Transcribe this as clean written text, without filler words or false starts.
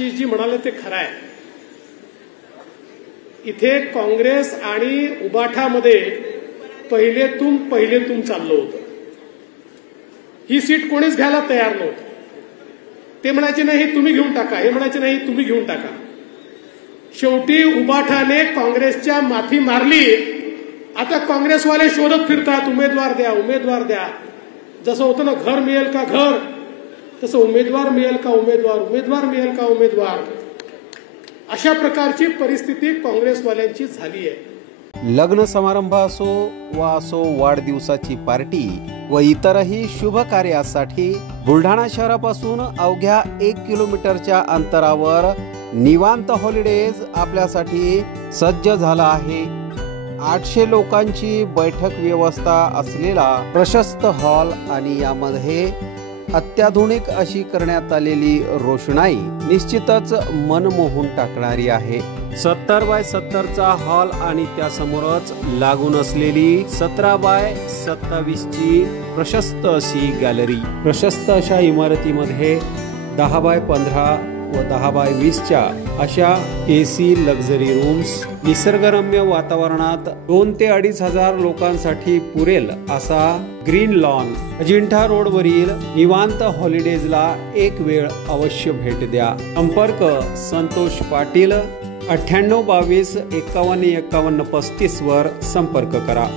आशिषजी म्हणाले ते खरं आहे. इथे काँग्रेस आणि उबाठामध्ये पहिले तुम चाललं होतं. ही सीट कोणीच घ्यायला तयार नव्हतं. ते म्हणायचे नाही तुम्ही घेऊन टाका, हे म्हणायचे नाही तुम्ही घेऊन टाका. शेवटी उबाठाने काँग्रेसच्या माथी मारली. आता काँग्रेसवाले शोधत फिरतात उमेदवार द्या, उमेदवार द्या. जसं होतं ना घर मिळेल का घर, तसं उमेदवार मिळेल का उमेदवार, उमेदवार मिळेल का उमेदवार. अशा प्रकारची परिस्थिती काँग्रेसवाल्यांची झाली आहे. लग्न समारंभ असो वाढदिवसाची पार्टी व इतरही शुभ कार्यासाठी बुलढाणा शहरापासून अवघ्या 1 किलोमीटरच्या अंतरावर निवांत हॉलिडेज आपल्यासाठी सज्ज झाला आहे. 800 लोकांची बैठक व्यवस्था असलेला प्रशस्त हॉल आणि यामध्ये अत्याधुनिक अशी करण्यात आलेली रोषणाई निश्चितच मन मोहून टाकणारी आहे. 70 बाय 70चा हॉल आणि त्यासमोरच लागून असलेली 17 बाय 27 ची प्रशस्त अशी गॅलरी. प्रशस्त अशा इमारतीमध्ये 10 बाय 15 व 10 बाय 20च्या अशा AC लक्झरी रूम्स, निसर्गरम्य वातावरणात 2 ते 2.5 हजार लोकांसाठी पुरेल असा ग्रीन लॉन. अजिंठा रोडवरील निवांत हॉलिडेजला एक वेळ अवश्य भेट द्या. संपर्क संतोष पाटील 98 22 51 51 35 वर संपर्क करा.